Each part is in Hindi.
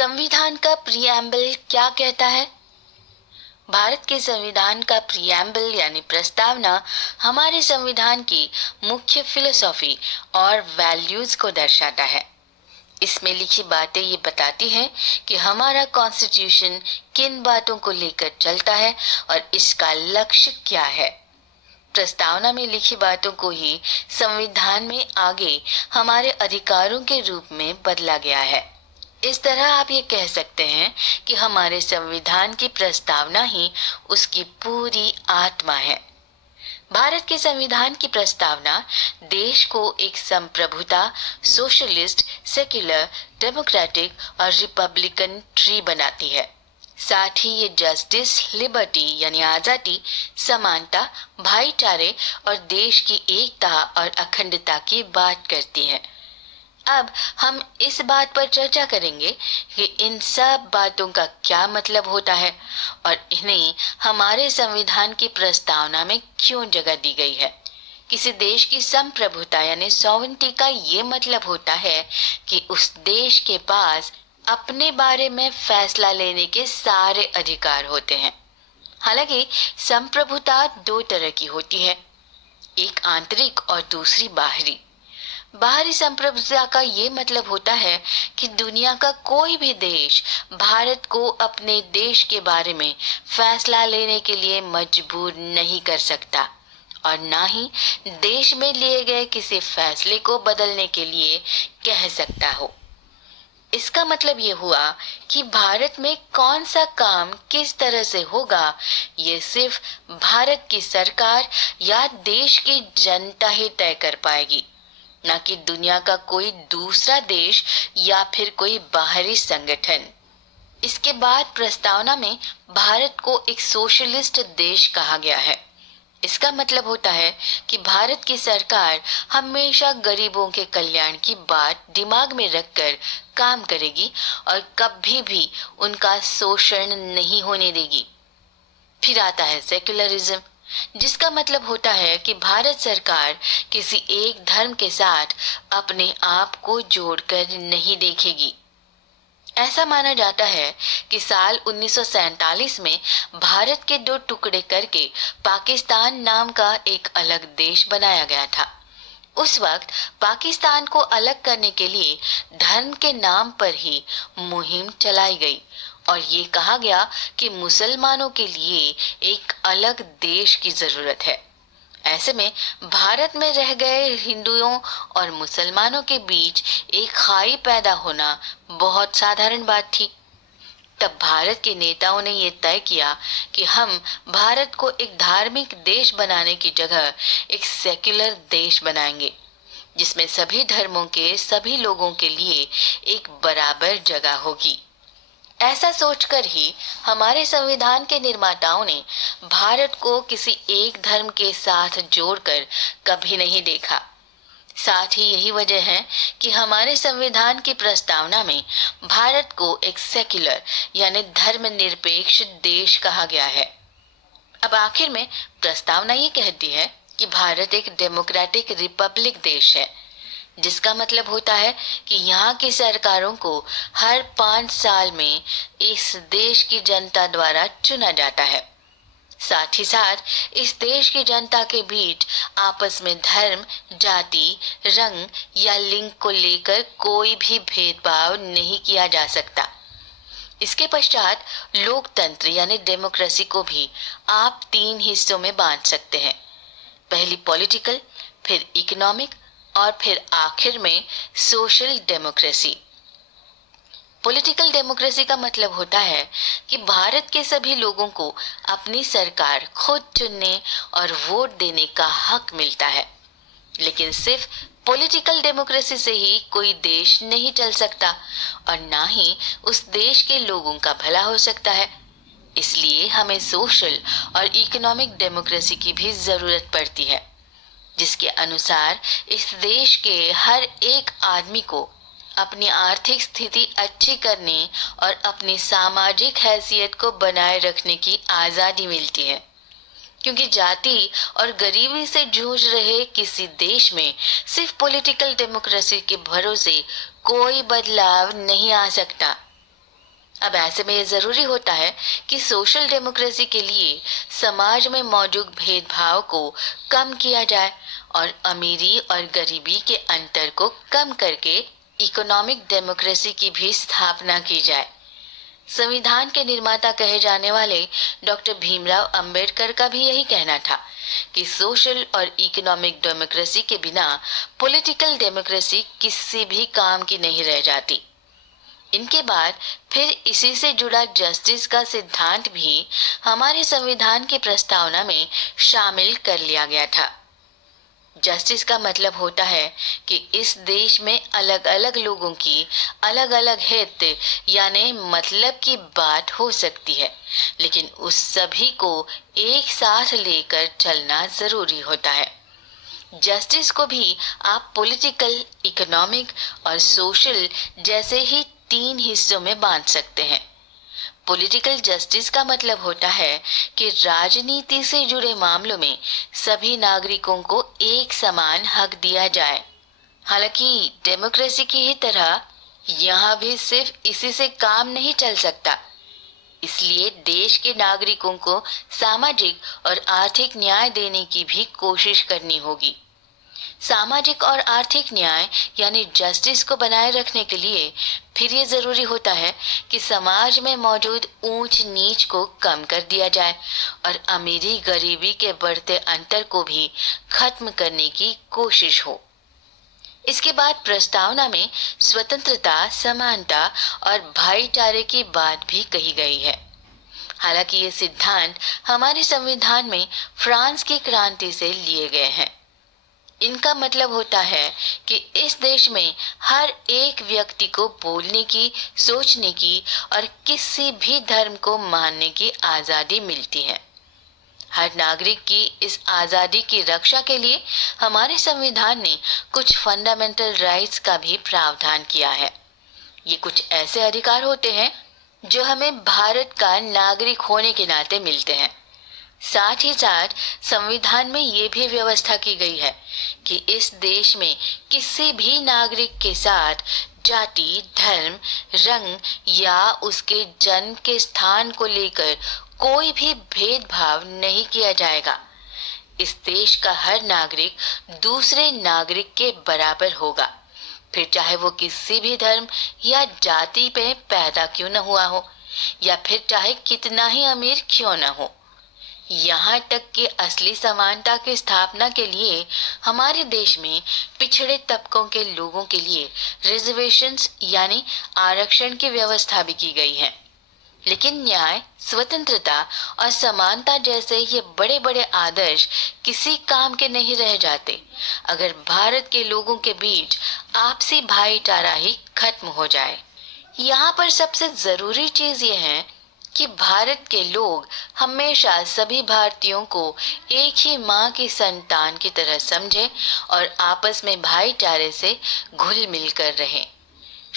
संविधान का प्रीएम्बल क्या कहता है? भारत के संविधान का प्रीएम्बल यानी प्रस्तावना हमारे संविधान की मुख्य फिलोसॉफी और वैल्यूज को दर्शाता है। इसमें लिखी बातें ये बताती हैं कि हमारा कॉन्स्टिट्यूशन किन बातों को लेकर चलता है और इसका लक्ष्य क्या है। प्रस्तावना में लिखी बातों को ही संविधान में आगे हमारे अधिकारों के रूप में बदला गया है। इस तरह आप ये कह सकते हैं कि हमारे संविधान की प्रस्तावना ही उसकी पूरी आत्मा है। भारत के संविधान की प्रस्तावना देश को एक संप्रभुता, सोशलिस्ट, सेक्युलर, डेमोक्रेटिक और रिपब्लिकन ट्री बनाती है। साथ ही ये जस्टिस, लिबर्टी यानी आजादी, समानता, भाईचारे और देश की एकता और अखंडता की बात करती है। अब हम इस बात पर चर्चा करेंगे कि इन सब बातों का क्या मतलब होता है और इन्हें हमारे संविधान की प्रस्तावना में क्यों जगह दी गई है। किसी देश की संप्रभुता यानी सॉवरेनिटी का ये मतलब होता है कि उस देश के पास अपने बारे में फैसला लेने के सारे अधिकार होते हैं। हालांकि संप्रभुता दो तरह की होती है, एक आंतरिक और दूसरी बाहरी। बाहरी संप्रभुता का ये मतलब होता है कि दुनिया का कोई भी देश भारत को अपने देश के बारे में फैसला लेने के लिए मजबूर नहीं कर सकता और ना ही देश में लिए गए किसी फैसले को बदलने के लिए कह सकता हो। इसका मतलब ये हुआ कि भारत में कौन सा काम किस तरह से होगा ये सिर्फ भारत की सरकार या देश की जनता ही तय कर पाएगी, न कि दुनिया का कोई दूसरा देश या फिर कोई बाहरी संगठन। इसके बाद प्रस्तावना में भारत को एक सोशलिस्ट देश कहा गया है। इसका मतलब होता है कि भारत की सरकार हमेशा गरीबों के कल्याण की बात दिमाग में रखकर काम करेगी और कभी भी उनका शोषण नहीं होने देगी। फिर आता है सेक्युलरिज्म, जिसका मतलब होता है कि भारत सरकार किसी एक धर्म के साथ अपने आप को जोड़कर नहीं देखेगी। ऐसा माना जाता है कि साल 1947 में भारत के दो टुकड़े करके पाकिस्तान नाम का एक अलग देश बनाया गया था। उस वक्त पाकिस्तान को अलग करने के लिए धर्म के नाम पर ही मुहिम चलाई गई और ये कहा गया कि मुसलमानों के लिए एक अलग देश की जरूरत है। ऐसे में भारत में रह गए हिंदुओं और मुसलमानों के बीच एक खाई पैदा होना बहुत साधारण बात थी। तब भारत के नेताओं ने ये तय किया कि हम भारत को एक धार्मिक देश बनाने की जगह एक सेक्युलर देश बनाएंगे, जिसमें सभी धर्मों के सभी लोगों के लिए एक बराबर जगह होगी। ऐसा सोचकर ही हमारे संविधान के निर्माताओं ने भारत को किसी एक धर्म के साथ जोड़कर कभी नहीं देखा। साथ ही यही वजह है कि हमारे संविधान की प्रस्तावना में भारत को एक सेक्युलर यानी धर्मनिरपेक्ष देश कहा गया है। अब आखिर में प्रस्तावना ये कहती है कि भारत एक डेमोक्रेटिक रिपब्लिक देश है, जिसका मतलब होता है कि यहाँ की सरकारों को हर 5 साल में इस देश की जनता द्वारा चुना जाता है। साथ ही साथ इस देश की जनता के बीच आपस में धर्म, जाति, रंग या लिंग को लेकर कोई भी भेदभाव नहीं किया जा सकता। इसके पश्चात लोकतंत्र यानी डेमोक्रेसी को भी आप 3 हिस्सों में बांट सकते हैं, पहली पॉलिटिकल, फिर इकोनॉमिक और फिर आखिर में सोशल डेमोक्रेसी। पॉलिटिकल डेमोक्रेसी का मतलब होता है कि भारत के सभी लोगों को अपनी सरकार खुद चुनने और वोट देने का हक मिलता है। लेकिन सिर्फ पॉलिटिकल डेमोक्रेसी से ही कोई देश नहीं चल सकता और ना ही उस देश के लोगों का भला हो सकता है। इसलिए हमें सोशल और इकोनॉमिक डेमोक्रेसी की भी जरूरत पड़ती है, जिसके अनुसार इस देश के हर एक आदमी को अपनी आर्थिक स्थिति अच्छी करने और अपनी सामाजिक हैसियत को बनाए रखने की आजादी मिलती है। क्योंकि जाति और गरीबी से जूझ रहे किसी देश में सिर्फ पॉलिटिकल डेमोक्रेसी के भरोसे कोई बदलाव नहीं आ सकता। अब ऐसे में ये जरूरी होता है कि सोशल डेमोक्रेसी के लिए समाज में मौजूद भेदभाव को कम किया जाए और अमीरी और गरीबी के अंतर को कम करके इकोनॉमिक डेमोक्रेसी की भी स्थापना की जाए। संविधान के निर्माता कहे जाने वाले डॉक्टर भीमराव अंबेडकर का भी यही कहना था कि सोशल और इकोनॉमिक डेमोक्रेसी के बिना पॉलिटिकल डेमोक्रेसी किसी भी काम की नहीं रह जाती। इनके बाद फिर इसी से जुड़ा जस्टिस का सिद्धांत भी हमारे संविधान की प्रस्तावना में शामिल कर लिया गया था। जस्टिस का मतलब होता है कि इस देश में अलग अलग लोगों की अलग अलग हित यानी मतलब की बात हो सकती है, लेकिन उस सभी को एक साथ लेकर चलना जरूरी होता है। जस्टिस को भी आप पॉलिटिकल, इकोनॉमिक और सोशल जैसे ही 3 हिस्सों में बांट सकते हैं। पॉलिटिकल जस्टिस का मतलब होता है कि राजनीति से जुड़े मामलों में सभी नागरिकों को एक समान हक दिया जाए। हालांकि डेमोक्रेसी की ही तरह यहाँ भी सिर्फ इसी से काम नहीं चल सकता, इसलिए देश के नागरिकों को सामाजिक और आर्थिक न्याय देने की भी कोशिश करनी होगी। सामाजिक और आर्थिक न्याय यानी जस्टिस को बनाए रखने के लिए फिर ये जरूरी होता है कि समाज में मौजूद ऊंच नीच को कम कर दिया जाए और अमीरी गरीबी के बढ़ते अंतर को भी खत्म करने की कोशिश हो। इसके बाद प्रस्तावना में स्वतंत्रता, समानता और भाईचारे की बात भी कही गई है। हालांकि ये सिद्धांत हमारे संविधान में फ्रांस की क्रांति से लिए गए हैं। इनका मतलब होता है कि इस देश में हर एक व्यक्ति को बोलने की, सोचने की और किसी भी धर्म को मानने की आजादी मिलती है। हर नागरिक की इस आजादी की रक्षा के लिए हमारे संविधान ने कुछ फंडामेंटल राइट्स का भी प्रावधान किया है। ये कुछ ऐसे अधिकार होते हैं जो हमें भारत का नागरिक होने के नाते मिलते हैं। साथ ही साथ संविधान में ये भी व्यवस्था की गई है कि इस देश में किसी भी नागरिक के साथ जाति, धर्म, रंग या उसके जन्म के स्थान को लेकर कोई भी भेदभाव नहीं किया जाएगा। इस देश का हर नागरिक दूसरे नागरिक के बराबर होगा, फिर चाहे वो किसी भी धर्म या जाति पे पैदा क्यों न हुआ हो या फिर चाहे कितना ही अमीर क्यों न हो। यहाँ तक कि असली समानता की स्थापना के लिए हमारे देश में पिछड़े तबकों के लोगों के लिए रिजर्वेशंस यानी आरक्षण की व्यवस्था भी की गई है। लेकिन न्याय, स्वतंत्रता और समानता जैसे ये बड़े बड़े आदर्श किसी काम के नहीं रह जाते अगर भारत के लोगों के बीच आपसी भाईचारा ही खत्म हो जाए। यहाँ पर सबसे जरूरी चीज ये है कि भारत के लोग हमेशा सभी भारतीयों को एक ही माँ की संतान की तरह समझें और आपस में भाईचारे से घुल मिल कर रहें।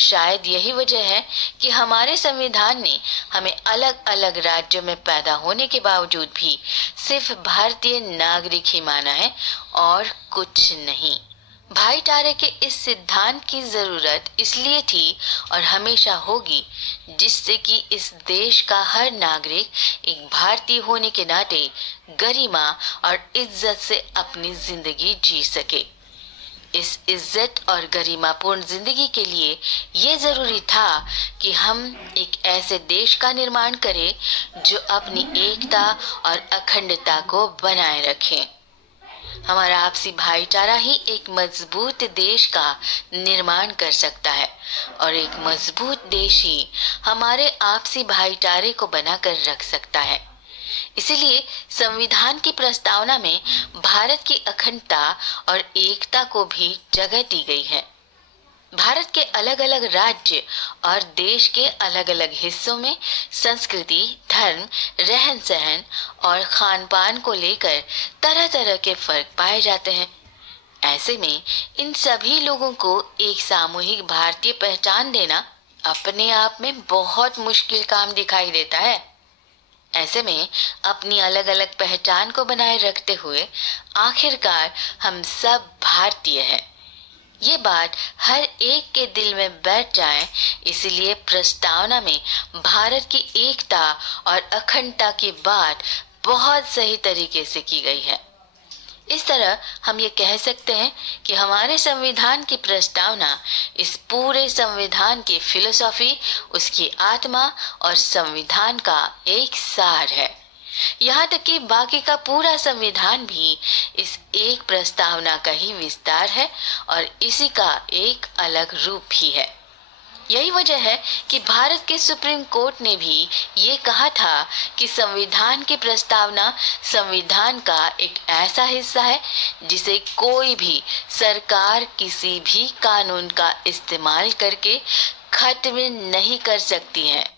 शायद यही वजह है कि हमारे संविधान ने हमें अलग अलग राज्यों में पैदा होने के बावजूद भी सिर्फ भारतीय नागरिक ही माना है और कुछ नहीं। भाईचारे के इस सिद्धांत की जरूरत इसलिए थी और हमेशा होगी जिससे कि इस देश का हर नागरिक एक भारतीय होने के नाते गरिमा और इज्जत से अपनी जिंदगी जी सके। इस इज्जत और गरिमापूर्ण जिंदगी के लिए ये जरूरी था कि हम एक ऐसे देश का निर्माण करें जो अपनी एकता और अखंडता को बनाए रखे। हमारा आपसी भाईचारा ही एक मजबूत देश का निर्माण कर सकता है और एक मजबूत देश ही हमारे आपसी भाईचारे को बनाकर रख सकता है। इसीलिए संविधान की प्रस्तावना में भारत की अखंडता और एकता को भी जगह दी गई है। भारत के अलग अलग राज्य और देश के अलग अलग हिस्सों में संस्कृति, धर्म, रहन सहन और खान पान को लेकर तरह तरह के फर्क पाए जाते हैं। ऐसे में इन सभी लोगों को एक सामूहिक भारतीय पहचान देना अपने आप में बहुत मुश्किल काम दिखाई देता है। ऐसे में अपनी अलग अलग पहचान को बनाए रखते हुए आखिरकार हम सब भारतीय हैं। ये बात हर एक के दिल में बैठ जाए, इसलिए प्रस्तावना में भारत की एकता और अखंडता की बात बहुत सही तरीके से की गई है। इस तरह हम ये कह सकते हैं कि हमारे संविधान की प्रस्तावना इस पूरे संविधान की फिलोसॉफी, उसकी आत्मा और संविधान का एक सार है। यहाँ तक कि बाकी का पूरा संविधान भी इस एक प्रस्तावना का ही विस्तार है और इसी का एक अलग रूप भी है। यही वजह है कि भारत के सुप्रीम कोर्ट ने भी ये कहा था कि संविधान की प्रस्तावना संविधान का एक ऐसा हिस्सा है जिसे कोई भी सरकार किसी भी कानून का इस्तेमाल करके खत्म नहीं कर सकती है।